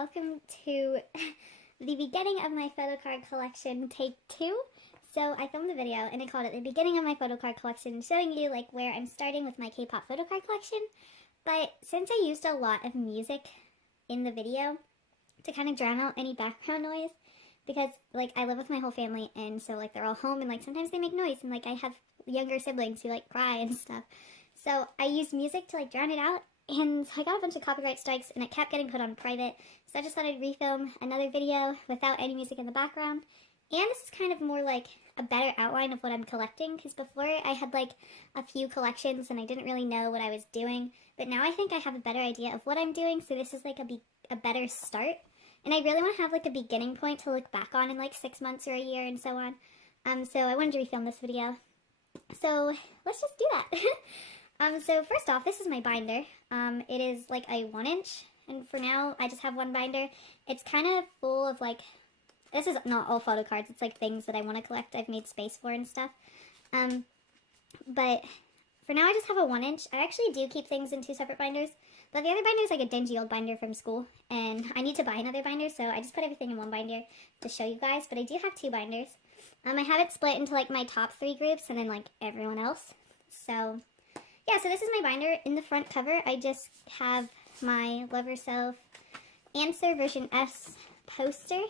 welcome to the beginning of my photocard collection, take 2. So I filmed a video and I called it the beginning of my photocard collection, showing you like where I'm starting with my K-pop photocard collection. But since I used a lot of music in the video to kind of drown out any background noise, because like I live with my whole family and so like they're all home and like sometimes they make noise and like I have younger siblings who like cry and stuff. So I used music to like drown it out. And so I got a bunch of copyright strikes and it kept getting put on private. So I just thought I'd refilm another video without any music in the background. And this is kind of more like a better outline of what I'm collecting. Because before I had like a few collections and I didn't really know what I was doing. But now I think I have a better idea of what I'm doing. So this is like a better start. And I really want to have like a beginning point to look back on in like 6 months or a year and so on. So I wanted to refilm this video. So let's just do that. So first off, this is my binder. It is like a 1-inch, and for now, I just have one binder. It's kind of full of like, this is not all photo cards, it's like things that I want to collect, I've made space for and stuff. But for now, I just have a 1-inch. I actually do keep things in 2 separate binders, but the other binder is like a dingy old binder from school, and I need to buy another binder, so I just put everything in one binder to show you guys, but I do have 2 binders. I have it split into like my top 3 groups, and then like everyone else, so... yeah, so this is my binder. In the front cover, I just have my Love Yourself Answer version S poster.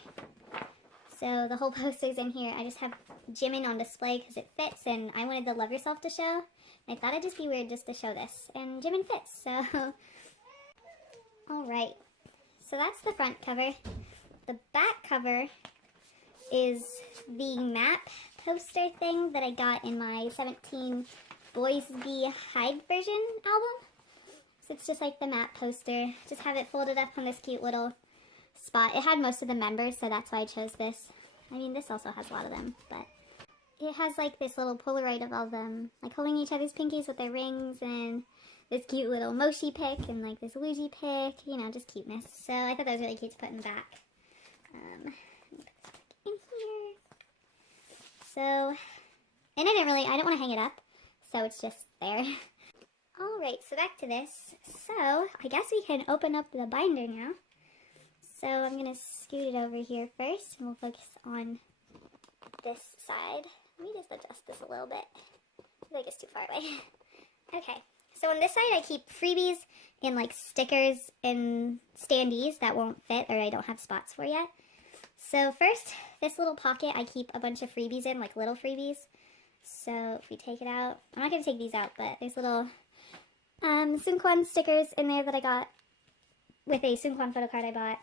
So the whole poster's in here. I just have Jimin on display because it fits, and I wanted the Love Yourself to show. I thought it'd just be weird just to show this, and Jimin fits, so... Alright, so that's the front cover. The back cover is the map poster thing that I got in my 17... Boys Be Hide version album. So it's just like the map poster. Just have it folded up on this cute little spot. It had most of the members, so that's why I chose this. I mean, this also has a lot of them, but it has like this little Polaroid of all of them, like holding each other's pinkies with their rings, and this cute little Moshi pic, and like this Woozi pic, you know, just cuteness. So I thought that was really cute to put in the back. Let me put this back in here. So, and I don't want to hang it up. So it's just there. Alright, so back to this. So, I guess we can open up the binder now. So I'm going to scoot it over here first, and we'll focus on this side. Let me just adjust this a little bit. I think it's too far away. Okay, so on this side I keep freebies and like stickers and standees that won't fit or I don't have spots for yet. So first, this little pocket I keep a bunch of freebies in, like little freebies. So if we take it out, I'm not going to take these out, but there's little Seungkwan stickers in there that I got with a Seungkwan photo card I bought.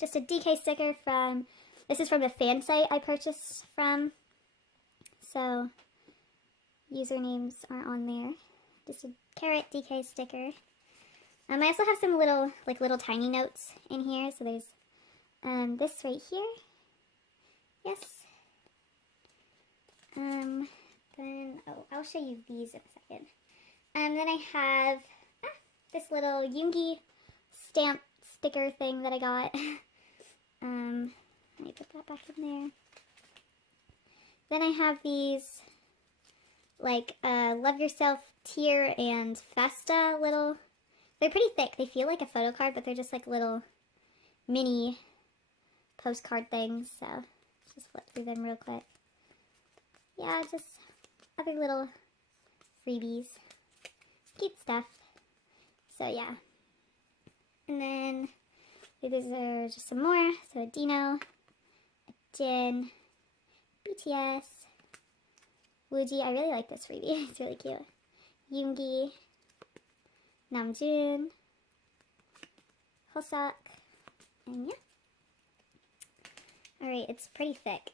Just a DK sticker from, this is from the fan site I purchased from, so usernames are on there. Just a carrot DK sticker. I also have some little tiny notes in here, so there's this right here. Yes. Then, I'll show you these in a second. Then I have this little Yoongi stamp sticker thing that I got. Let me put that back in there. Then I have these, like, Love Yourself Tier and Festa little, they're pretty thick. They feel like a photo card, but they're just like little mini postcard things, so just flip through them real quick. Yeah, just other little freebies. Cute stuff. So yeah. And then these are just some more. So a Dino, a Jin, BTS, Woozi. I really like this freebie. It's really cute. Yoongi, Namjoon, Hoseok, and yeah. Alright, it's pretty thick.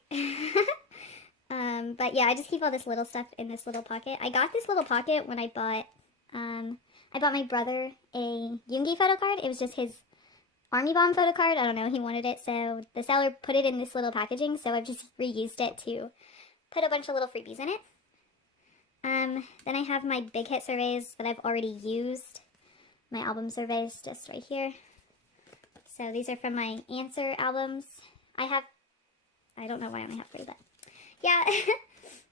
But yeah, I just keep all this little stuff in this little pocket. I got this little pocket when I bought my brother a Yoongi photo card. It was just his Army Bomb photo card. I don't know, he wanted it, so the seller put it in this little packaging, so I've just reused it to put a bunch of little freebies in it. Then I have my big hit surveys that I've already used. My album surveys just right here. So these are from my Answer albums. I don't know why I only have 3, but yeah.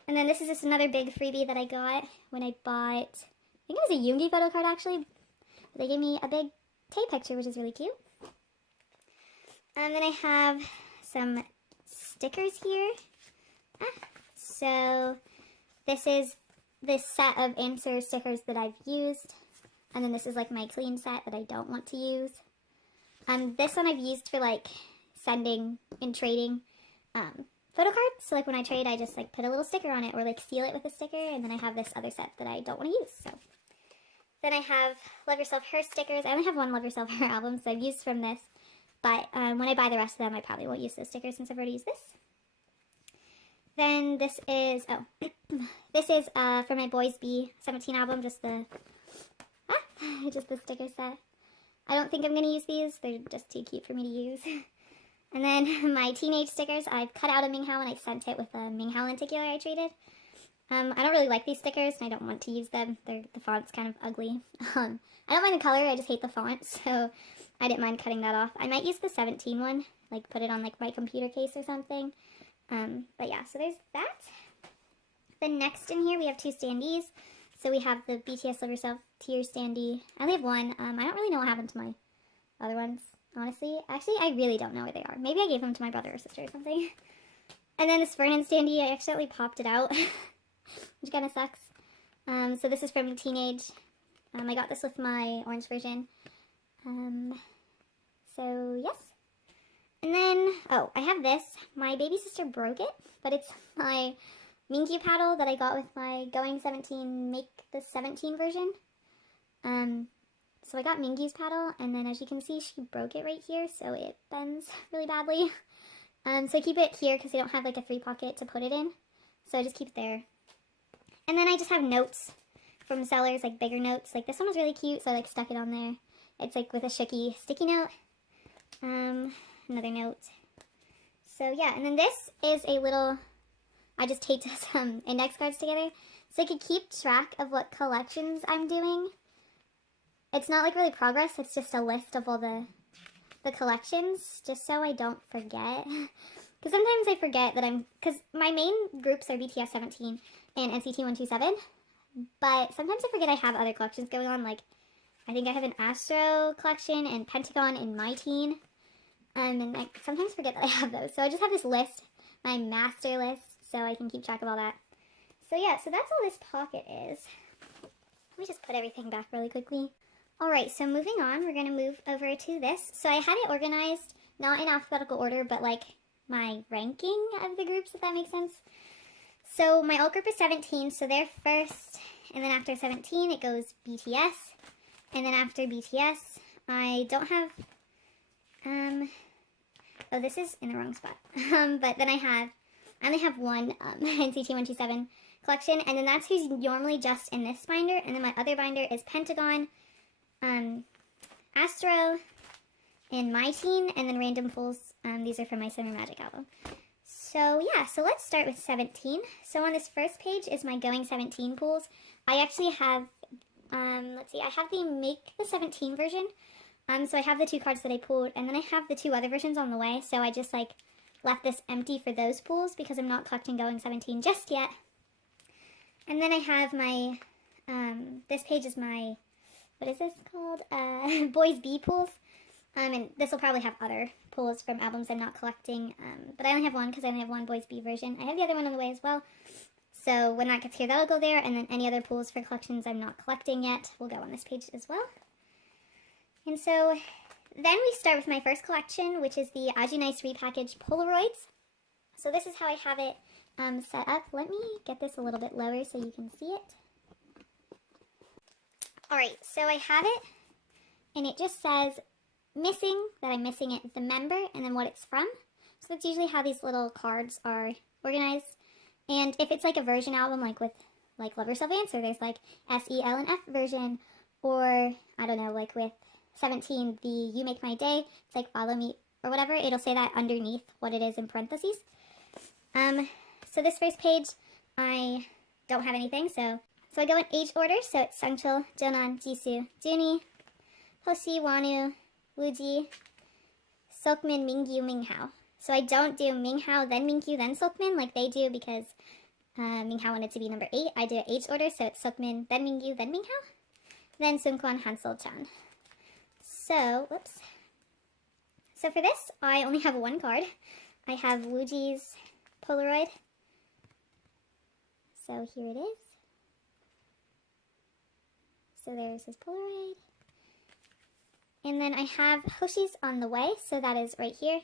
And then this is just another big freebie that I got when I bought, I think it was a Yoongi photo card actually. They gave me a big Tay picture, which is really cute. Then I have some stickers here. So this is this set of answer stickers that I've used. And then this is like my clean set that I don't want to use. This one I've used for like sending and trading photo cards. So like when I trade, I just like put a little sticker on it or like seal it with a sticker. And then I have this other set that I don't want to use. So then I have Love Yourself Her stickers. I only have one Love Yourself Her album, so I've used from this. But when I buy the rest of them, I probably won't use those stickers since I've already used this. Then this is, this is for my Boys Be 17 album, just the sticker set. I don't think I'm going to use these. They're just too cute for me to use. And then my teenage stickers, I've cut out a Minghao and I sent it with a Minghao lenticular I traded. I don't really like these stickers and I don't want to use them. The font's kind of ugly. I don't mind the color, I just hate the font, so I didn't mind cutting that off. I might use the 17 one, like put it on like my computer case or something. But yeah, so there's that. Then next in here we have two standees. So we have the BTS Love Yourself Her standee. I only have one. I don't really know what happened to my other ones, honestly. Actually, I really don't know where they are. Maybe I gave them to my brother or sister or something. And then this Vernon standee, I accidentally popped it out, which kind of sucks. So this is from the Teenage. I got this with my orange version. So yes. And then, oh, I have this. My baby sister broke it, but it's my Mingyu paddle that I got with my Going 17 Make the 17 version. So I got Mingyu's paddle, and then as you can see, she broke it right here, so it bends really badly. So I keep it here because I don't have like a free pocket to put it in. So I just keep it there. And then I just have notes from sellers, like bigger notes. Like this one was really cute, so I like stuck it on there. It's like with a Shooky sticky note. Another note. So yeah, and then this is a little, I just taped some index cards together so I could keep track of what collections I'm doing. It's not like really progress, it's just a list of all the collections, just so I don't forget. Because sometimes I forget that because my main groups are BTS 17 and NCT 127, but sometimes I forget I have other collections going on, like I think I have an Astro collection and Pentagon in my teen. And I sometimes forget that I have those. So I just have this list, my master list, so I can keep track of all that. So yeah, so that's all this pocket is. Let me just put everything back really quickly. Alright, so moving on, we're going to move over to this. So I had it organized, not in alphabetical order, but like my ranking of the groups, if that makes sense. So my alt group is 17, so they're first, and then after 17 it goes BTS, and then after BTS, I don't have, oh, this is in the wrong spot. But then I only have one NCT 127 collection, and then that's who's normally just in this binder, and then my other binder is Pentagon, Astro, and My Teen, and then Random Pulls. These are from my Summer Magic album. So yeah, so let's start with 17. So on this first page is my Going 17 pools. I actually have, let's see, I have the Make the 17 version. So I have the two cards that I pulled, and then I have the two other versions on the way, so I just like left this empty for those pools because I'm not collecting Going 17 just yet. And then I have my, this page is my, what is this called? Boys Be pools. And this will probably have other pulls from albums I'm not collecting, but I only have one because I only have one Boys Be version. I have the other one on the way as well, so when that gets here, that'll go there, and then any other pulls for collections I'm not collecting yet will go on this page as well. And so then we start with my first collection, which is the Aju Nice repackaged Polaroids. So this is how I have it set up. Let me get this a little bit lower so you can see it. Alright, so I have it, and it just says missing, that I'm missing it, the member, and then what it's from. So that's usually how these little cards are organized. And if it's like a version album, like with like Love Yourself Answer, there's like S, E, L, and F version. Or, I don't know, like with 17, the You Make My Day, it's like Follow Me, or whatever. It'll say that underneath what it is in parentheses. So this first page, I don't have anything, so I go in age order. So it's Sungchul, Jonan, Jisoo, Juni, Hoshi, Wonu, Woozi, Seokmin, Mingyu, Minghao. So I don't do Minghao, then Mingyu, then Seokmin like they do because Minghao wanted to be number 8. I do it age order, so it's Seokmin, then Mingyu, then Minghao, then Seungkwan, Hansol, Chan. So, whoops. So for this, I only have one card. I have Woozi's Polaroid. So here it is. So there's his Polaroid. And then I have Hoshi's On the Way, so that is right here.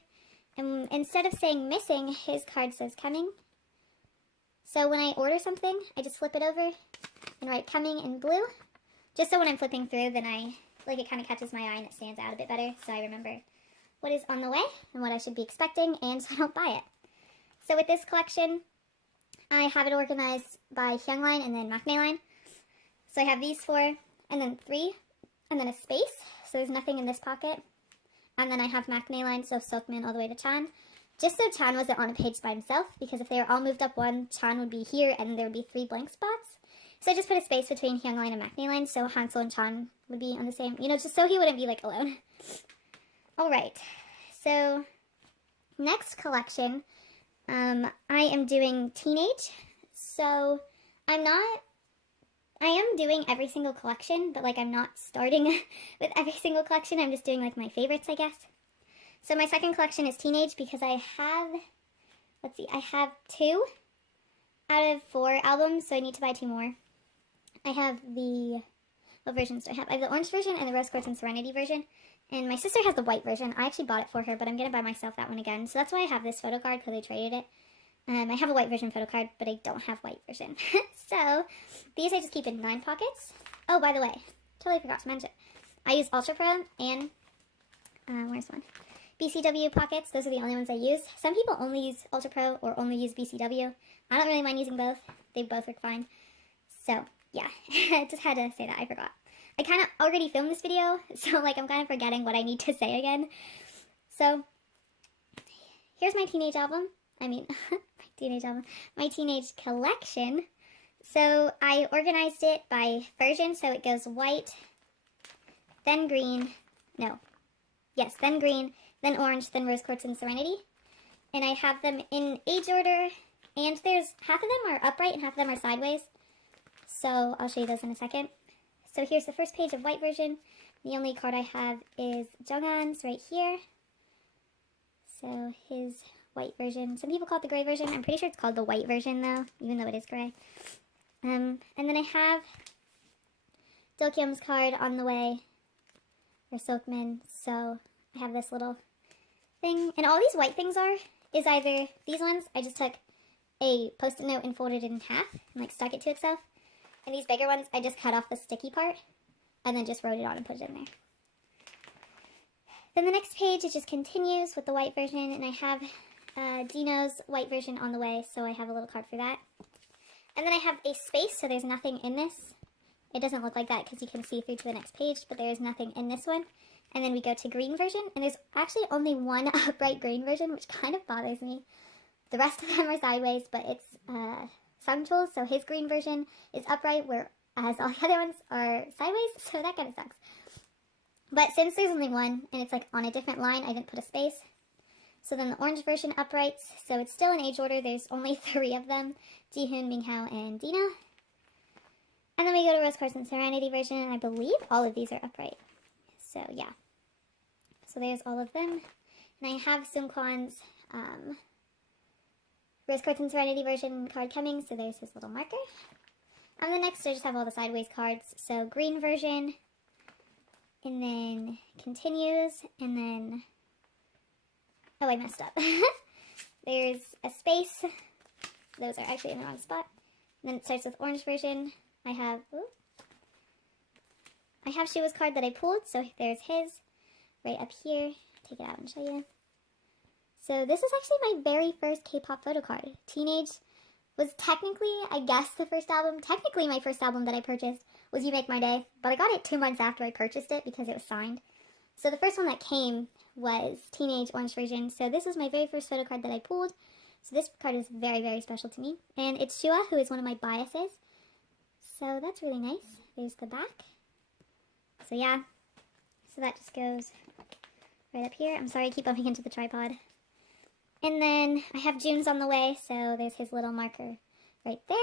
And instead of saying missing, his card says coming. So when I order something, I just flip it over and write coming in blue. Just so when I'm flipping through, then it kind of catches my eye and it stands out a bit better. So I remember what is on the way and what I should be expecting, and so I don't buy it. So with this collection, I have it organized by Hyung line and then Maknae line. So I have these 4, and then 3, and then a space. So there's nothing in this pocket. And then I have Maknae line, so Seokmin all the way to Chan. Just so Chan wasn't on a page by himself, because if they were all moved up one, Chan would be here, and there would be 3 blank spots. So I just put a space between Hyung line and Maknae line, so Hansel and Chan would be on the same, just so he wouldn't be, alone. Alright, so next collection, I am doing Teenage. So I am doing every single collection, but, I'm not starting with every single collection. I'm just doing, my favorites, I guess. So my second collection is Teenage because I have, I have 2 out of 4 albums, so I need to buy 2 more. I have what versions do I have? I have the orange version and the Rose Quartz and Serenity version. And my sister has the white version. I actually bought it for her, but I'm going to buy myself that one again. So that's why I have this photo card, because I traded it. I have a white version photo card, but I don't have white version. So these I just keep in 9 pockets. Oh, by the way, totally forgot to mention. I use Ultra Pro and, where's one? BCW pockets. Those are the only ones I use. Some people only use Ultra Pro or only use BCW. I don't really mind using both. They both work fine. So, yeah. Just had to say that. I forgot. I kind of already filmed this video, so, I'm kind of forgetting what I need to say again. So, here's my teenage album. My teenage collection. So, I organized it by version, so it goes white, then green, then green, then orange, then Rose Quartz and Serenity. And I have them in age order, and there's half of them are upright and half of them are sideways. So I'll show you those in a second. So here's the first page of white version. The only card I have is Jonghan's right here. So his white version. Some people call it the gray version. I'm pretty sure it's called the white version though, even though it is gray. And then I have Dokyum's card on the way, or Seokmin. So I have this little thing. And all these white things is either these ones, I just took a post-it note and folded it in half and stuck it to itself. And these bigger ones, I just cut off the sticky part and then just wrote it on and put it in there. Then the next page, it just continues with the white version, and I have Dino's white version on the way, so I have a little card for that. And then I have a space, so there's nothing in this. It doesn't look like that because you can see through to the next page, but there is nothing in this one. And then we go to green version, and there's actually only one upright green version, which kind of bothers me. The rest of them are sideways, but it's Sungchul's, so his green version is upright, whereas all the other ones are sideways, so that kind of sucks. But since there's only one, and it's on a different line, I didn't put a space. So then the orange version uprights, so it's still in age order, there's only 3 of them, Jihoon, Minghao, and Dina. And then we go to Rose Quartz and Serenity version, and I believe all of these are upright. So yeah. So there's all of them. And I have Seungkwan's Rose Quartz and Serenity version card coming, so there's his little marker. And then next I just have all the sideways cards. So green version, and then continues, and then, oh, I messed up. There's a space. Those are actually in the wrong spot. And then it starts with orange version. I have Shua's card that I pulled, so there's his right up here. Take it out and show you. So this is actually my very first K-pop photo card. Teenage was technically, I guess, the first album. Technically, my first album that I purchased was You Make My Day, but I got it 2 months after I purchased it because it was signed. So the first one that came was Teenage Orange version. So this was my very first photo card that I pulled. So this card is very, very special to me. And it's Shua, who is one of my biases. So that's really nice. There's the back. So yeah. So that just goes right up here. I'm sorry, I keep bumping into the tripod. And then I have June's on the way, so there's his little marker right there.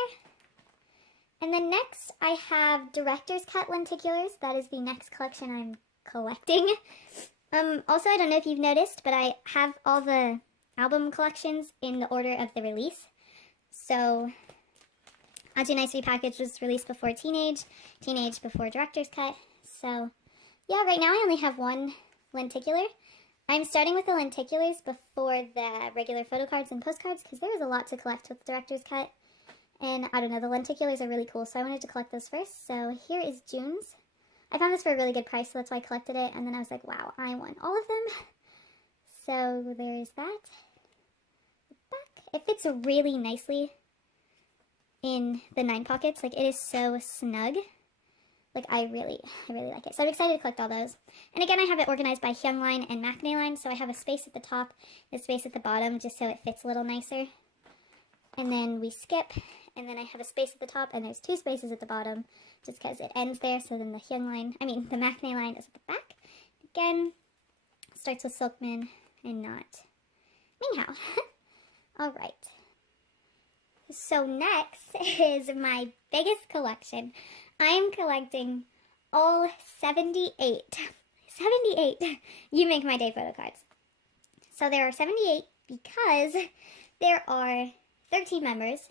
And then next I have Director's Cut lenticulars. That is the next collection I'm collecting. Also, I don't know if you've noticed, but I have all the album collections in the order of the release. So, Auntie Nice Repackaged was released before Teenage, Teenage before Director's Cut. So, yeah, right now I only have one lenticular. I'm starting with the lenticulars before the regular photocards and postcards because there was a lot to collect with Director's Cut. And I don't know, the lenticulars are really cool, so I wanted to collect those first. So here is June's. I found this for a really good price, so that's why I collected it. And then I was like, wow, I want all of them. So there's that. The back. It fits really nicely in the 9 pockets. Like, it is so snug. Like, I really like it. So I'm excited to collect all those. And again, I have it organized by Hyung line and Maknae line. So I have a space at the top, a space at the bottom, just so it fits a little nicer. And then we skip, and then I have a space at the top, and there's 2 spaces at the bottom, just because it ends there. So then the the Maknae line is at the back. Again, starts with Silkman and not Minghao. All right. So next is my biggest collection. I am collecting all 78 You Make My Day photo cards. So there are 78 because there are 13 members,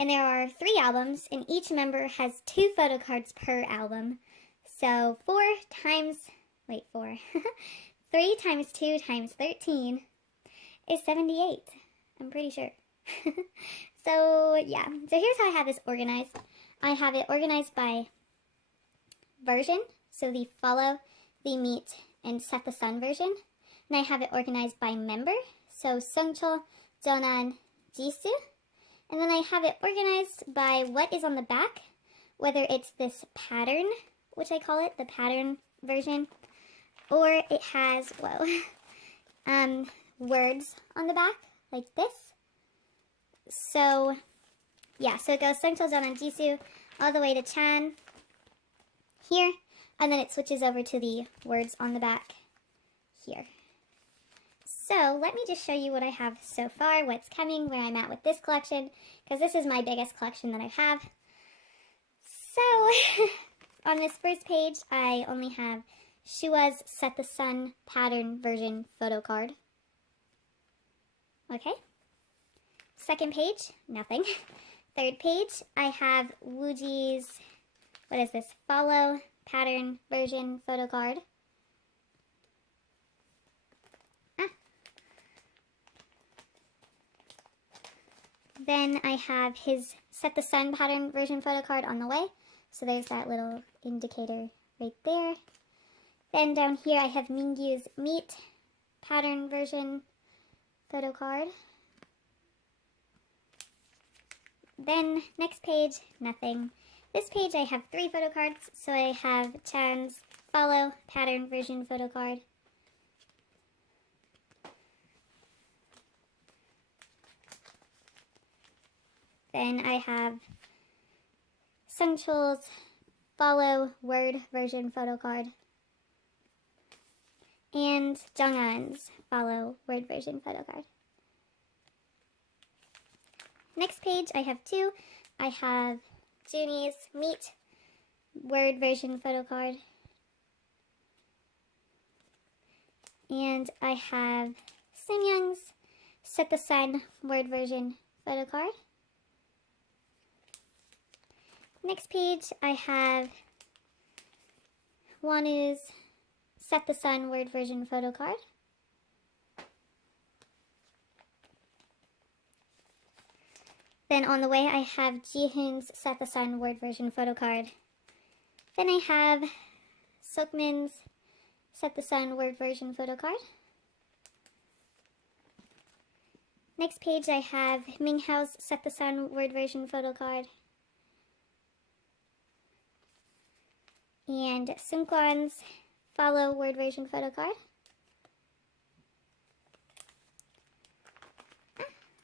and there are 3 albums, and each member has 2 photo cards per album. So 3 times 2 times 13 is 78. I'm pretty sure. So yeah, so here's how I have this organized. I have it organized by version, so the Follow, the Meet, and Set the Sun version. And I have it organized by member, so Seungchul, Jonan, Jisoo. And then I have it organized by what is on the back, whether it's this pattern, which I call it the pattern version, or it has, words on the back, like this. So, yeah, so it goes Seungchul, Jonan, Jisoo, all the way to Chan, here, and then it switches over to the words on the back, here. So, let me just show you what I have so far, what's coming, where I'm at with this collection, because this is my biggest collection that I have. So, on this first page, I only have Shua's Set the Sun pattern version photo card. Okay. Second page, nothing. Third page, I have Woozi's, what is this, Follow pattern version photo card. Then I have his Set the Sun pattern version photo card on the way. So there's that little indicator right there. Then down here I have Mingyu's Meet pattern version photo card. Then next page, nothing. This page I have 3 photo cards. So I have Chan's Follow pattern version photo card. Then I have Seungchul's Follow word version photo card. And Jonghan's Follow word version photo card. Next page, I have 2. I have Junie's Meet word version photo card. And I have Seungyoung's Set the Sun word version photo card. Next page, I have Wanu's Set the Sun word version photo card. Then on the way, I have Jihoon's Set the Sun word version photo card. Then I have Seokmin's Set the Sun word version photo card. Next page, I have Minghao's Set the Sun word version photo card. And Seungkwan's Follow word version photo card.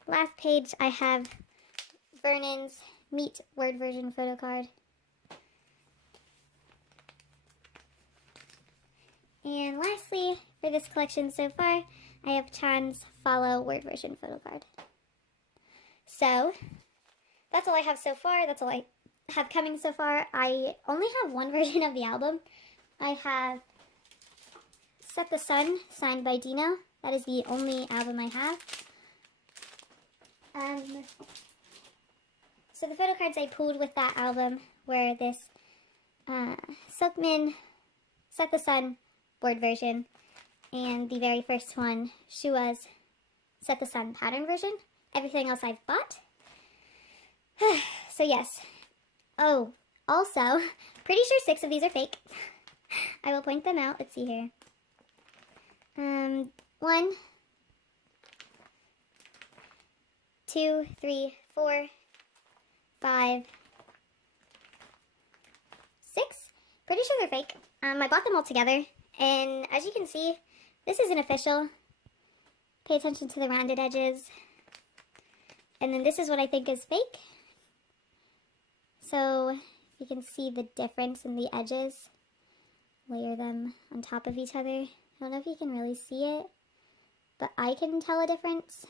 Last page, I have Vernon's Meet word version photo card. And lastly, for this collection so far, I have Chan's Follow word version photo card. So, that's all I have so far. That's all I have coming so far. I only have one version of the album. I have Set the Sun, signed by Dino. That is the only album I have. So the photo cards I pulled with that album were this Silkman Set the Sun board version, and the very first one, Shua's Set the Sun pattern version. Everything else I've bought. So yes. Oh, also, pretty sure 6 of these are fake. I will point them out. Let's see here. 1, 2, 3, 4, 5, 6. Pretty sure they're fake. I bought them all together, and as you can see, this isn't official. Pay attention to the rounded edges. And then this is what I think is fake. So you can see the difference in the edges. Layer them on top of each other. I don't know if you can really see it, but I can tell a difference.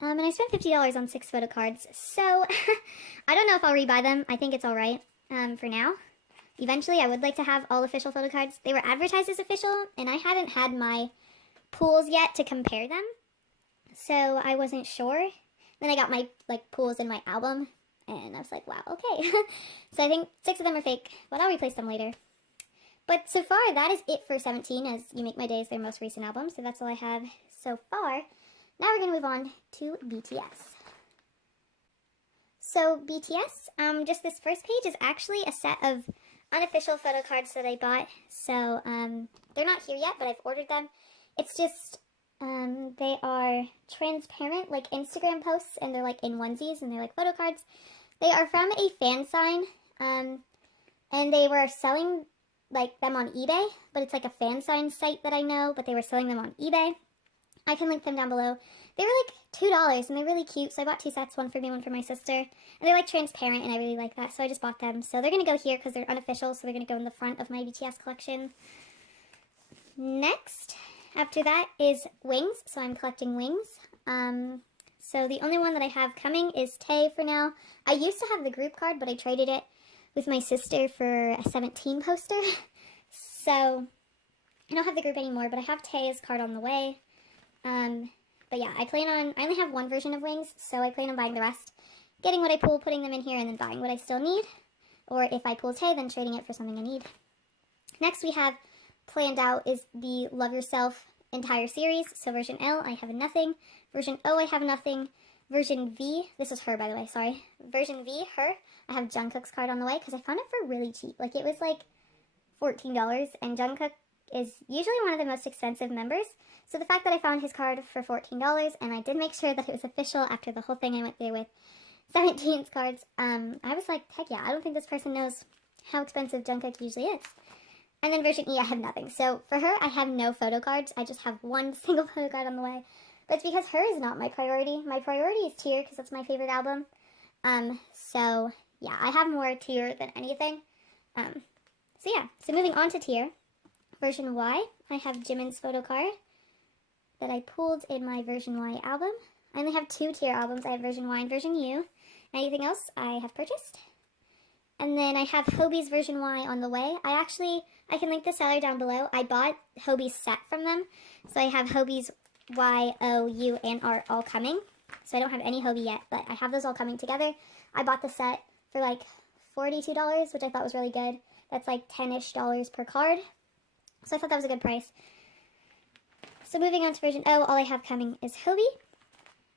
And I spent $50 on 6 photo cards, so I don't know if I'll rebuy them. I think it's alright for now. Eventually, I would like to have all official photo cards. They were advertised as official, and I hadn't had my pools yet to compare them, so I wasn't sure. Then I got my pools in my album, and I was like, wow, okay. So I think 6 of them are fake, but I'll replace them later. But so far, that is it for 17, as You Make My Days, their most recent album, so that's all I have so far. Now we're going to move on to BTS. So BTS, just this first page is actually a set of unofficial photo cards that I bought. So they're not here yet, but I've ordered them. It's just, they are transparent, like Instagram posts, and they're like in onesies, and they're like photo cards. They are from a fan sign, and they were selling like them on eBay, but it's like a fan sign site that I know, but they were selling them on eBay. I can link them down below. They were like $2, and they're really cute, so I bought 2 sets, one for me, one for my sister. And they're like transparent, and I really like that, so I just bought them. So they're going to go here because they're unofficial, so they're going to go in the front of my BTS collection. Next, after that is wings, so I'm collecting wings. So the only one that I have coming is Tay for now. I used to have the group card, but I traded it with my sister for a 17 poster. So I don't have the group anymore, but I have Tay's card on the way. But yeah, I only have one version of wings, so I plan on buying the rest, getting what I pull, putting them in here, and then buying what I still need. Or if I pull Tay, then trading it for something I need. Next we have planned out is the Love Yourself entire series. So version L, I have nothing. Version O, I have nothing. Version V, this is Her, by the way, sorry. Version V, Her, I have Jungkook's card on the way, because I found it for really cheap. Like, it was like $14, and Jungkook is usually one of the most expensive members. So the fact that I found his card for $14, and I did make sure that it was official after the whole thing I went through with 17's cards, I was like, heck yeah, I don't think this person knows how expensive Jungkook usually is. And then version E, I have nothing. So for Her, I have no photo cards. I just have one single photo card on the way. But it's because Her is not my priority. My priority is Tear, because that's my favorite album. So yeah, I have more Tear than anything. So yeah, so moving on to Tear. Version Y, I have Jimin's photo card that I pulled in my version Y album. I only have 2 Tear albums. I have version Y and version U. Anything else I have purchased. And then I have Hobie's version Y on the way. I can link the seller down below. I bought Hobie's set from them. So I have Hobie's Y, O, U, and R all coming. So I don't have any Hobie yet, but I have those all coming together. I bought the set for like $42, which I thought was really good. That's like $10-ish per card. So I thought that was a good price. So moving on to version O, all I have coming is Hobie.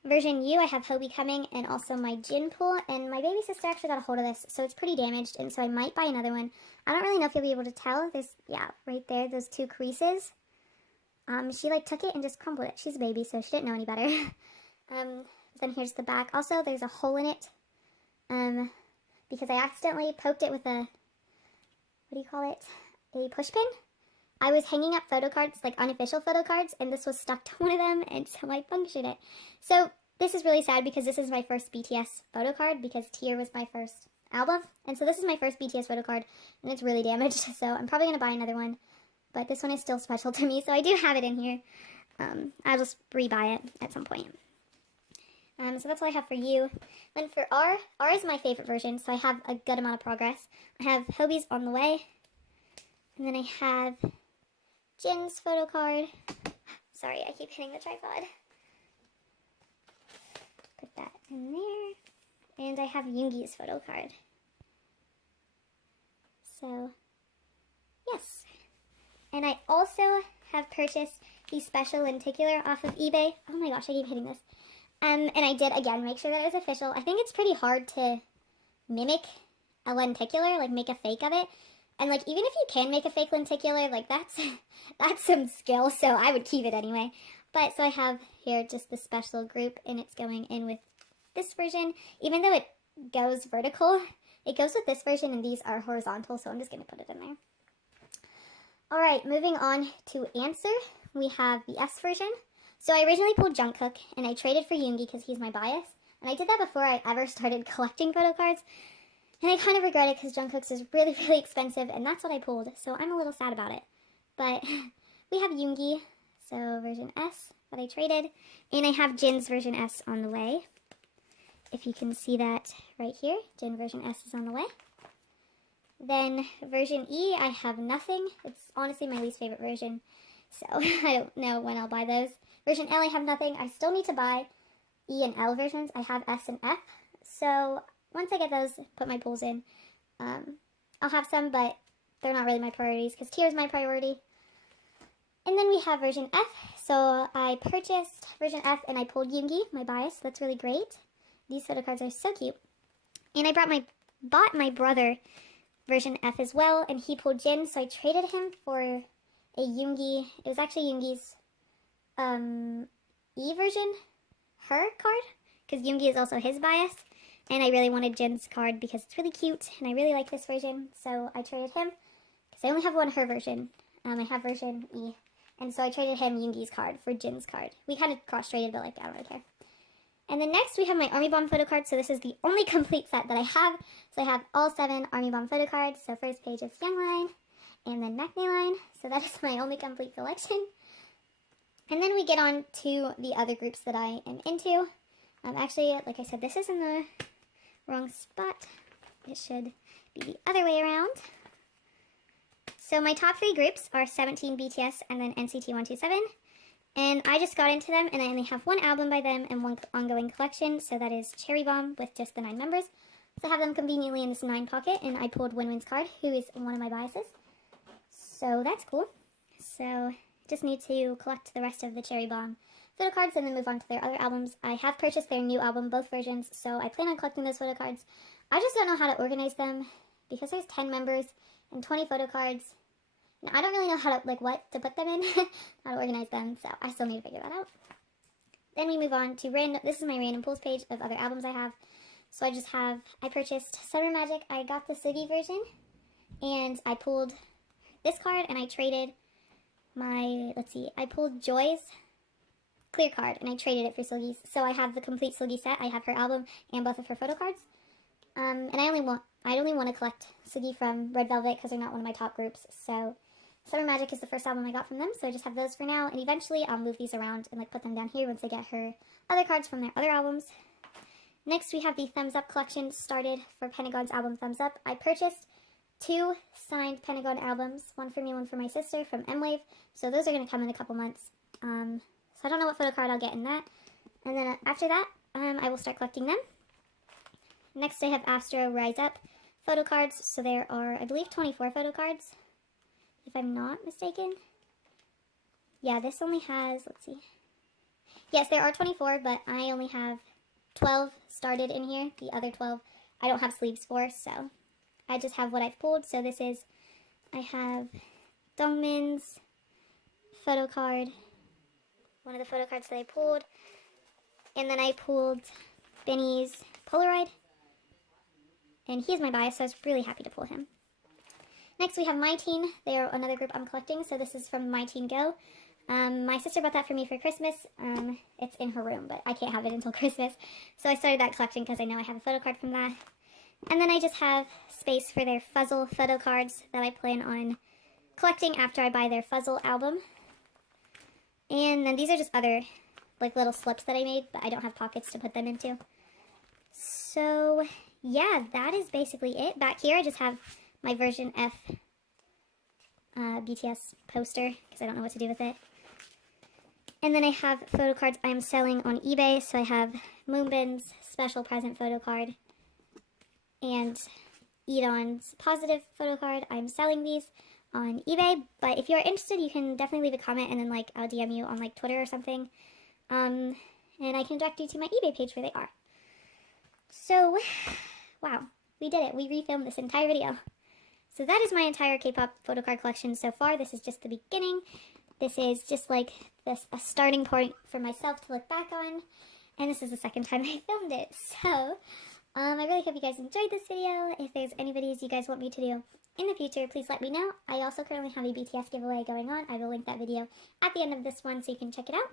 Version U, I have Hobie coming, and also my Jin pool, and my baby sister actually got a hold of this, so it's pretty damaged, and so I might buy another one. I don't really know if you'll be able to tell. There's, yeah, right there, those 2 creases. She, took it and just crumbled it. She's a baby, so she didn't know any better. Then here's the back. Also, there's a hole in it, because I accidentally poked it with a, what do you call it, a push pin. I was hanging up photo cards, unofficial photo cards, and this was stuck to one of them, and so I punctured it. So this is really sad because this is my first BTS photo card, because Tear was my first album, and so this is my first BTS photo card, and it's really damaged, so I'm probably going to buy another one, but this one is still special to me, so I do have it in here. I'll just rebuy it at some point. So that's all I have for you. Then for R is my favorite version, so I have a good amount of progress. I have Hobie's on the way, and then I have Jin's photo card. Sorry, I keep hitting the tripod. Put that in there. And I have Yoongi's photo card. So, yes. And I also have purchased the special lenticular off of eBay. Oh my gosh, I keep hitting this. And I did, again, make sure that it was official. I think it's pretty hard to mimic a lenticular, like make a fake of it. And like, even if you can make a fake lenticular, like that's some skill, so I would keep it anyway. But so I have here just the special group, and it's going in with this version. Even though it goes vertical, it goes with this version, and these are horizontal, so I'm just going to put it in there. Alright, moving on to answer, we have the S version. So I originally pulled Jungkook, and I traded for Yoongi because he's my bias. And I did that before I ever started collecting photo cards. And I kind of regret it because Jungkook's is really, really expensive, and that's what I pulled. So I'm a little sad about it. But we have Yoongi, so version S that I traded. And I have Jin's version S on the way. If you can see that right here, Jin version S is on the way. Then version E, I have nothing. It's honestly my least favorite version, so I don't know when I'll buy those. Version L, I have nothing. I still need to buy E and L versions. I have S and F, so once I get those, put my pulls in, I'll have some, but they're not really my priorities because tier is my priority. And then we have version F, so I purchased version F and I pulled Yoongi, my bias. That's really great. These photo cards are so cute. And I bought my brother version F as well, and he pulled Jin, so I traded him for a Yoongi. It was actually Yoongi's E version, her card, because Yoongi is also his bias, and I really wanted Jin's card because it's really cute, and I really like this version, so I traded him, because I only have one her version. I have version E, and so I traded him Yoongi's card for Jin's card. We kind of cross-traded, but like, I don't really care. And then next we have my Army Bomb photo cards. So this is the only complete set that I have. So I have all 7 Army Bomb photo cards. So first page is Young Line, and then Nakne Line. So that is my only complete collection. And then we get on to the other groups that I am into. Actually, like I said, this is in the wrong spot. It should be the other way around. So my top 3 groups are 17 BTS and then NCT 127. And I just got into them, and I only have 1 album by them and 1 ongoing collection, so that is Cherry Bomb with just the 9 members. So I have them conveniently in this 9 pocket, and I pulled Winwin's card, who is one of my biases. So that's cool. So just need to collect the rest of the Cherry Bomb photo cards and then move on to their other albums. I have purchased their new album, both versions, so I plan on collecting those photo cards. I just don't know how to organize them because there's 10 members and 20 photo cards. I don't really know how to, like, what to put them in, how to organize them, so I still need to figure that out. Then we move on to this is my random pulls page of other albums I have. So I purchased Summer Magic. I got the Sugi version, and I pulled this card, and I traded I pulled Joy's clear card, and I traded it for Sugi's. So I have the complete Sugi set. I have her album and both of her photo cards. And I only want to collect Sugi from Red Velvet because they're not one of my top groups, so Summer Magic is the first album I got from them, so I just have those for now, and eventually I'll move these around and like put them down here once I get her other cards from their other albums. Next we have the Thumbs Up collection started for Pentagon's album Thumbs Up. I purchased 2 signed Pentagon albums, one for me, one for my sister from M-Wave, so those are going to come in a couple months. So I don't know what photo card I'll get in that, and then after that I will start collecting them. Next I have Astro Rise Up photo cards, so there are, I believe, 24 photo cards, if I'm not mistaken. Yeah, this only has, let's see. Yes, there are 24, but I only have 12 started in here. The other 12 I don't have sleeves for, so I just have what I've pulled. So this is, I have Dongmin's photo card, one of the photo cards that I pulled, and then I pulled Benny's Polaroid, and he is my bias, so I was really happy to pull him. Next we have My Teen. They are another group I'm collecting, so this is from My Teen Go. My sister bought that for me for Christmas. It's in her room, but I can't have it until Christmas. So I started that collection because I know I have a photo card from that. And then I just have space for their Fuzzle photo cards that I plan on collecting after I buy their Fuzzle album. And then these are just other like little slips that I made, but I don't have pockets to put them into. So yeah, that is basically it. Back here I just have my version F BTS poster because I don't know what to do with it. And then I have photocards I'm selling on eBay. So I have Moonbin's special present photocard and Edon's positive photocard. I'm selling these on eBay, but if you're interested, you can definitely leave a comment and then like I'll DM you on like Twitter or something. And I can direct you to my eBay page where they are. So, wow, we did it. We refilmed this entire video. So that is my entire K-pop photocard collection so far. This is just the beginning. This is just like a starting point for myself to look back on. And this is the second time I filmed it. So, I really hope you guys enjoyed this video. If there's any videos you guys want me to do in the future, please let me know. I also currently have a BTS giveaway going on. I will link that video at the end of this one so you can check it out.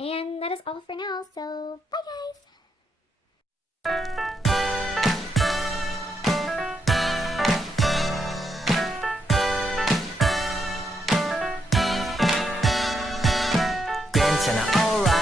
And that is all for now. So, bye guys! 괜찮아, alright.